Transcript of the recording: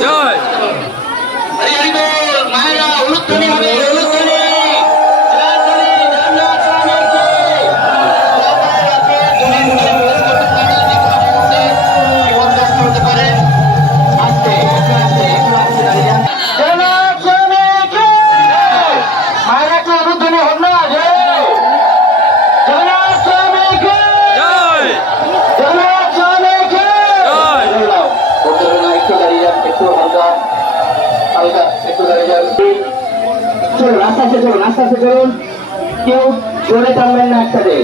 Rồi. একটু হালকা হালকা একটু দাঁড়িয়ে যান চলুন, আস্তে আস্তে চলুন, আস্তে আস্তে চলুন কেউ জোরে টানবেন না একসাথে